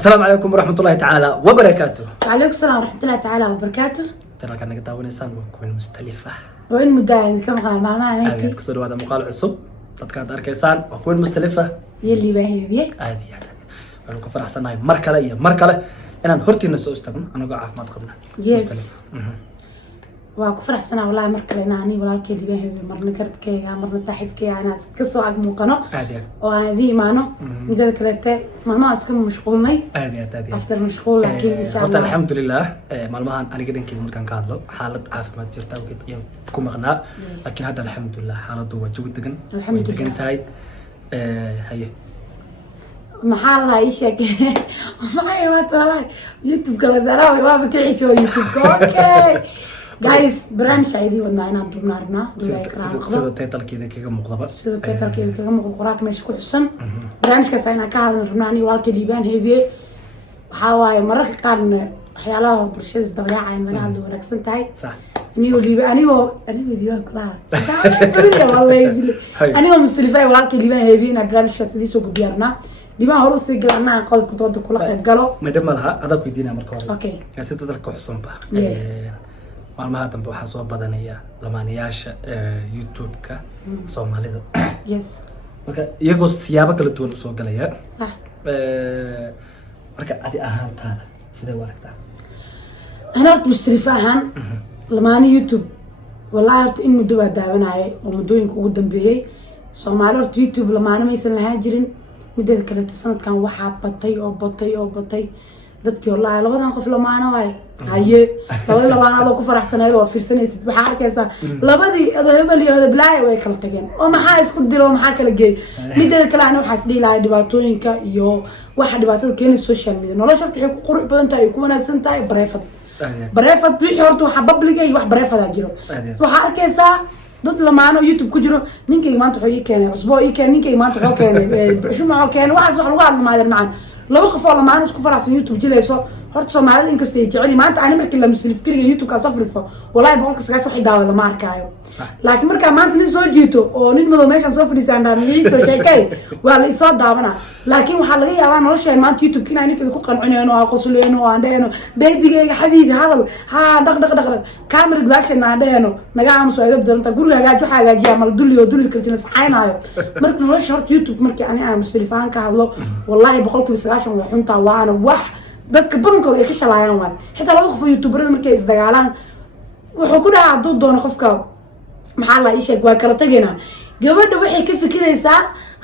السلام عليكم ورحمة الله تعالى وبركاته. وعليكم السلام ورحمة الله تعالى وبركاته. ترى كان نقطع ونسان وكون مستلفة. وين مداين كم قال معنا هذه هيك. كسر هذا مقال عصب. تذكرت أركيسان وكون مستلفة. يلي باهي بيه. هذه أنا كفر أحسن هاي مركلة أنا هرتي الناس أستقبل أنا قاعد ما تقبلنا. مستلفة. waa ku faraxsanaa wallahi mar kale inaani walaalkeedii baa heebay marna karbkeega marna saaxiibkeega ana ka soo ag muuqano oo aan idii imaano midda kale maalmaha iska mashquulnay after mashquul laakiin insha Allah alxamdulillah maalmahan aniga dhankeyga markaan ka hadlo xaalad caafimaad jirta oo ku maqnaa laakiin hadda alxamdulillah xaaladdu waa jawi degan way degan tahay haye maxaa la ii sheegay maxay wataa YouTube kala daraa waa ka xisho YouTube okay guys برنامج عادي ودنا دبنا sida title-keeda kaga muuqdaba sida title-keeda kaga muuqdo qoraalka meesha ku xusan barnaamijkaas ayna ka hadlan rabnaa walaalkii liibaan heebiye waxa waaye mararka qaar waxyaalaha bulshada dabeecada in laga hadlo wanaagsan tahay sax anigoo liibaan kula anigoo mustalifay walaalkii liibaan heebiye in barnaamijkaas sidii soo gudbiyarnaa liibaan hore usii galanaa qodobka dooda kula qayb galo madama laha adag weydiinaa marka hore okay sida dadka xusanba maalmaha dambe waxaa soo badanaya lamaanayaasha YouTube-ka Soomaalida yes marka iyagoo siyaabo kala duwan u soo galaya sax marka adi ahaantaada sidee u aragtaa ana mustalifaan lamaana YouTube wallahi horta in muddo waa daawanayay oo muddooyinka ugu dambeeyay Soomaaliya horta YouTube lamaana maysan lahaan jirin midda kale sanadkan waxaa batay dadkii wallahi labadan qof lamaana waay haye labadan adoo ku faraxsanayd oo fiirsanaysid waxa arkaysaa labadii adoo hebel iyo heblaay way kala tageen oo maxaa isku diro maxaa kala geey midda kale ana waxa isdii lahayd dhibaatooyinka iyo waxa dhibaatada keenay social media nolosha waxay ku qurux badan tahay ku wanaagsan tahay bareefad wixii horta waxa public ay wax bareefada jiro waxa arkaysaa dad lamaano YouTube ku jiro ninkay maanta wuxuu ii keenay cusbo ii keenay ninkay maanta wuxuu keenay shumaco keenay waxa wax lagu hadlamaayay macaan laba qof oo lamaano isku faraxsan YouTube jilayso horta Soomaalida inkasta ay jecel maanta aan markii la mustalif kaliya YouTube ka soo fariisto wallahi boqolka sagaashan waxay daawada lama arkaayo laakiin marka maanta nin soo jiito oo nin madow meeshan soo fadhiisaan dhaamiyay soo sheekay waa la soo daabana laakiin waxa laga yaabaa nolosha maanta YouTube kina ninka ku qancinayno oo qosleyno oo aan dheeno babygeega xabiibi hadal ha dhaq camera glaashna aan dheeno naga aamuso ay dabdanta guriga waxa hagaajiya mal duli kaltina saxaynayo marka nolosha horta YouTube markii aan mustalifaan ka hadlo wallahi boqolka sagaashan waa xunta waana wax dadka badankooda ay ka shalaayaan waa xitaa laba qof oo YouTuberada markay isdagaalaan wuxuu ku dhahaa hadduu doono qofka maxaa la ii sheeg waa kala tageena gabadha waxay ka fikiraysaa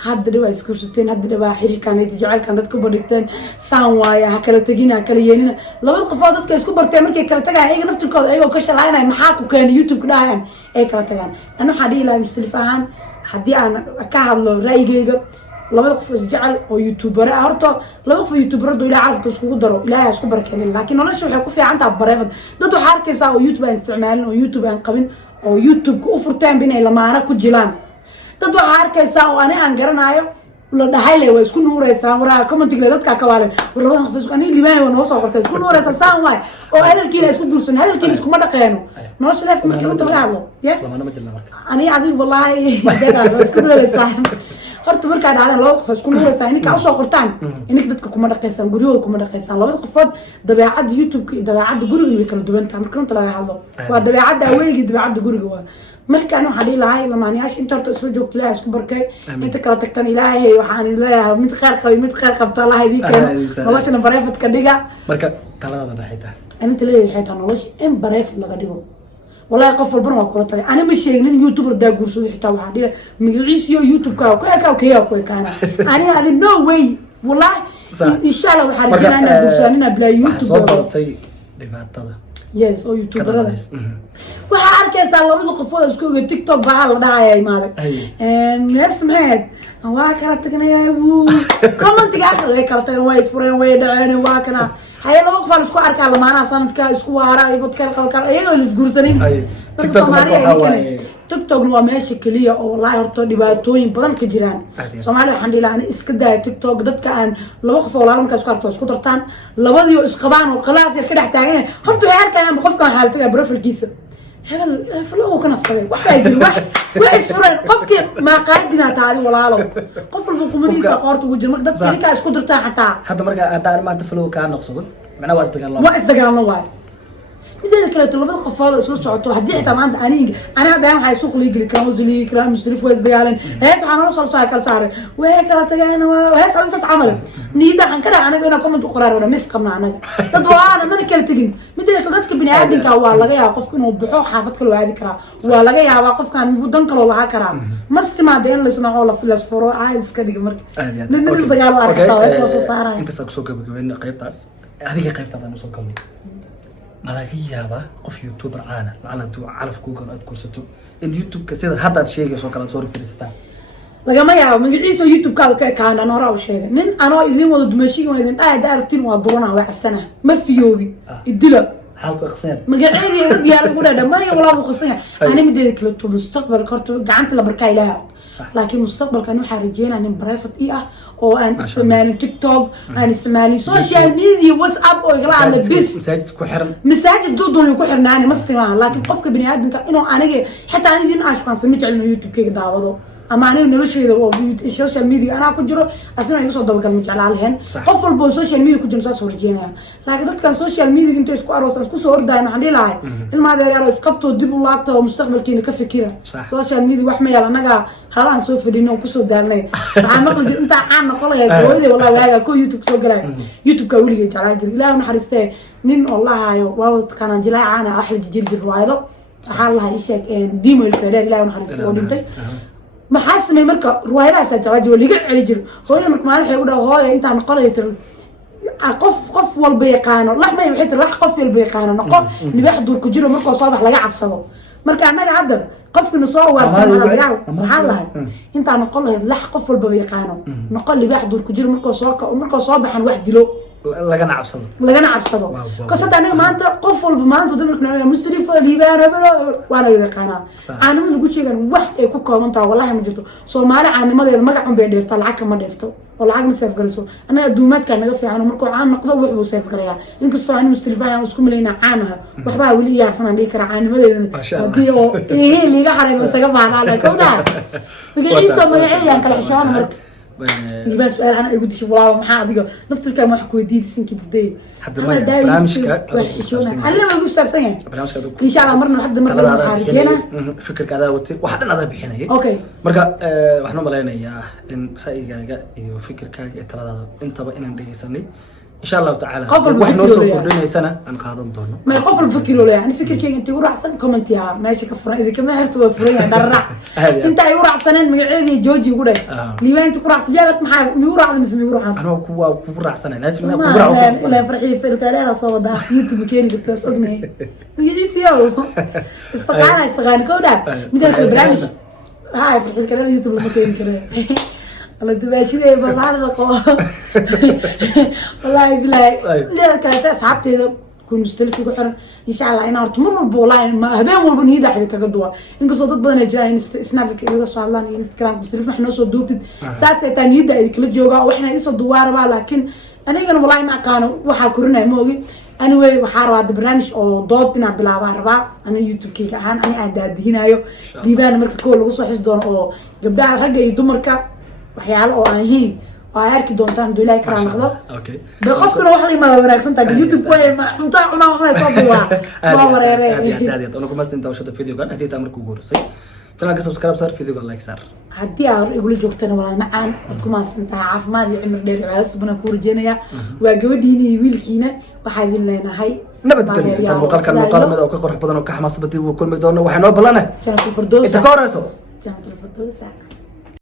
hadda dhawaa iskursateen hadda dhawaa xiriirkan ay jacaylkan dadka badhigteen saan waaya ha kala tagina ha kala yeelina labada qof oo dadka isku barteen markay kala tagaan ayaga naftirkooda ayagoo ka shalaynay maxaa ku keenay YouTube ka dhahayaan ay kala tagaan ana waxaa dhihi lahaa mustalif ahaan haddii aan ka hadlo ra'yigayga labada qof jecel oo YouTuber horta laba qof YouTuberadu ilaa carafta isku daro ilaahay isku barkeenin laakiin nolosha waxay ku fiican tahay bareefad dad waxa arkaysaa oo YouTube aan isticmaalin oo YouTube aan qabin oo YouTube ku furtaan inay lamaana ku jilaan dad waxa arkaysaa oo aan garanayo la dhahay way isku nuuraysaa waraa commentiga dadka ka waalan labadan qof isku ani liibaan oo noo soo qortay isku nuuraysaa saan waay oo hadalkiina isku guursan hadalkiina isku ma dhaqeeno nolosha leefka markii inta laga hadlo lamaana ma jirna marka ani adiga wallahi dadka isku nuuraysaa horta marka dhacdan laba qof isku nuuraysaa inka u soo qortaan inka dadka kuma dhaqaysan guriyooda kuma dhaqaysan labada qofood dabeecada YouTube-ka iyo dabeecada guriga way kala duwan tahay marka inta laga hadlo waa dabeecada aweyga dabeecada guriga waa marka anu hadii lahay lamaanayaasha inta horta isla joogto ilaahay isku barkay inta kala tagtan ilaahay waxaan ilaahay mid khayr qabta allah idin keeno noloshana bareefad ka dhiga marka talada maxay tahay inta leeyahay waxay tahay nolosha in bareefad laga dhigo والله قفل برا كل طريق أنا مش يجنن يوتيوبر ده جورسو يحتوى وحدي مجلس يوتيوب كاو كان أنا هذا no way والله إن شاء الله وحرجنا أنا جورساننا بلا يوتيوب yes أو يوتيوبر هذا وحارك يا سلام الله قفول اسكو تيك توك بعال داعي مالك ناس مهد واكرت كنا يا ابو كومنت قاعد هيك كرتين ويس فرين وي دعين واكنا هاي لو قفل اسكو اركا لما انا سنتك اسكو وارا يبد كر ايغو isguursanin تيك توك تيك توك waa meesha kaliya oo wallahi horto dhibaatooyin badan ka jiraan Soomaaliya waxaan dhilaana iska daay TikTok dadka aan laba qof oo laalanka isku arko isku dartaan labadii isqabaan oo khilaaf yar ka dhax taagan horta waxay arkayaan qofkan xaaltiga profilkiisa هذا فلو كنا صغير واحد يجي واحد وإسرائيل قفك ما قادنا تعالي ولا علو قفل بقومدي سقارت وجه مقدر تلك أشكو درتها حتى مركا أدار ما تفلو كان نقصد معناه واصدق الله واصدق الله واي بدل كلا طلبات خفاضة شو صعدتوا هدي طبعا أنا دايم هاي سوق لي كلام وزلي كلام مشتري فوز ديالن هاي أنا وصل ساكل صار وهيك لا تجانا وهاي صار نص عمل نيدا عن كذا أنا بينا كم تقرر ولا مسك من أنا تدوا أنا من كل تجين بدل كلا تكبني عادي كوا لقى يقف كانوا بحو حافظ كل واحد كرا ولا جاي واقف كان بدن كل واحد كرا ما استمع دين لسنا ولا في الأسفار عايز كذي مرك ننزل دجال أركض وصل صار أنت سوق بين قيبتاس هذه قيبتاس أنا سوق كلني malaga qof youtuber caana lacaladu calaf ku kan aad kursato in youtube ka sida hadda aad sheegayso kala soo fiirsataa lagama yaabo magaciisa youtube ka kaan aan hore u sheegay nin anoo idin wada dumashiga wadan aad aragtiin waa doona waa cabsana ma fiyoobi idila halka qaseen magaciisa diyaar ugu dhadhamay walaa u qasaya ana midda kala to mustaqbal korto gacanta la barka ilaahay laakiin mustaqbalkan waxa rajeynaa in private ah oo aan isticmaalin tiktok aan isticmaalin social media whatsapp oo igala hadla bis masaajid doodon ku xirnaan masqimaan laakiin qofka bini aadamka inuu aniga xitaa aan idin aashqaan samee jecel youtube kayga daawado ama aniga noloshayda oo social media ana ku jiro asna igu soo dabagal ma jeclaalahan qof walba social media ku jiro soo rajeynaa laakiin dadkan social media inta isku aroosan isku soo ordayna hadii lahay in ma adeero isqabto dib u laabto mustaqbalkiina ka fikira social media wax ma yala anaga halaan soo fadhino ku soo daarnay waxaan maqli inta aan noqolay gooyday wallahi waaga ko youtube soo galay youtube ka wiliga jeclaan jir ilaahay naxariistay nin wallahi waa kana jilaa ana ahli jir riwaayado waxa la isheeg diimol federal ilaahay naxariistay oo dhintay ما حاسس من مركا رواية ساتواجه واللي قاعد على جر هو يوم كمان حيقول هاي أنت عن قرية قف والبيقانو لا ما يحيط لا قف والبيقانو نقف نبيحضر كجيرو مركا صابح لا يعرف صلوا مركا عنا عدل قف نصور ورسم على بيعو محلها أنت عن قرية لا قف والبيقانو نقول اللي بيحضر كجيرو مركا صاقة ومركا صابح عن واحد له لقنا عبصلو لقنا عبصلو قصد أنا ما أنت قفل بما أنت ودمك نوع مستريف ليبان وأنا يذكرنا أنا ما نقول شيء كان واحد يكون كومنتا والله ما جبته سومالي أنا ما ده ما قام بيدفت العك ما دفته والعك مسافر جلسوا أنا دومات كان نقف عنه مركو عن نقطة وحبه سافر كريا إنك استوى أنا مستريفة يعني وسكم لينا عنها وحبها ولي يا سنة ليك رعاني ما ده إيه اللي قاعد يسقط معنا على كونا بقول إنسان ما يعيش يعني كالعشان مرك جبت سؤال أنا يقول لي والله ما حد يقول نفترض كم واحد كويدي سنك بدي حد ما برامجك أنا ما أقول سبب سنة إن شاء الله مرنا حد مرنا خارجينا فكر كذا وتي واحد أنا ذا بحنا هيك أوكي مركا وإحنا ملاينا يا إن رأيك فكر كذا ترى أنت بقى إن ندي سنة إن شاء الله تعالى واحد نوصل كلنا سنة أنا قاعدين دونه ما يخاف الفكر ولا يعني فكر كي أنت يروح أحسن كومنت يا ماشي كفر إذا كمان عرفتوا فريا درع أنت يروح أحسن من عادي جوجي يقول لي وين تروح أحسن جالك معاه يروح على مسمى يروح أنا كورة أحسن لازم كورة لا فرحي في الثلاثة صودا يوتيوب كيني قلت أصدقني يجلس يو استقالة كودا مثل البرامج هاي فرحي الكلام يوتيوب المكين كده الله تباشي ده بالله والله بالله لا كانت أصحابتي كون مستلفي كحر إن شاء الله أنا أرتمر والله ما هبين والبني ده حد كجدوا إنك صوت بدنا جاي سناب كذا إن شاء الله إنستغرام مستلفي إحنا صوت دوبت ساسة تاني ده كل جوجا وإحنا يصوت دوار بقى لكن أنا كانوا والله ما كانوا وحكرنا موجي أنا وحارة هذا برنامج أو ضاد بنا بلا واربع أنا يوتيوب كي كهان أنا أعداد هنا يو ديبان مركب كل وصح دون أو جبنا حاجة يدمرك waxyaalo oo aan ahayn oo ay arki doontaan duulay karaan noqdo okay baqofkuna wax lima wanaagsan tahay youtube ku ay inta cunaa wax soo duwa waa wareeray aad ana kuma istinta washada video-gan hadii taa markuu goorsay channel-ka subscribe sar video-ga like sar hadii aad igula joogtana walaal macaan wad kuma santaa caafimaad iyo cimri dheer caalis bana ku rajeynaya waa gabadhiina iyo wiilkiina waxa idin leenahay nabadgelyo muuqaalkan muuqaalmada oo ka qurux badan oo ka xamaasad badan uu kulmi doono waxaan oo balana channel Firdawsa inta ka horeyso channel Firdawsa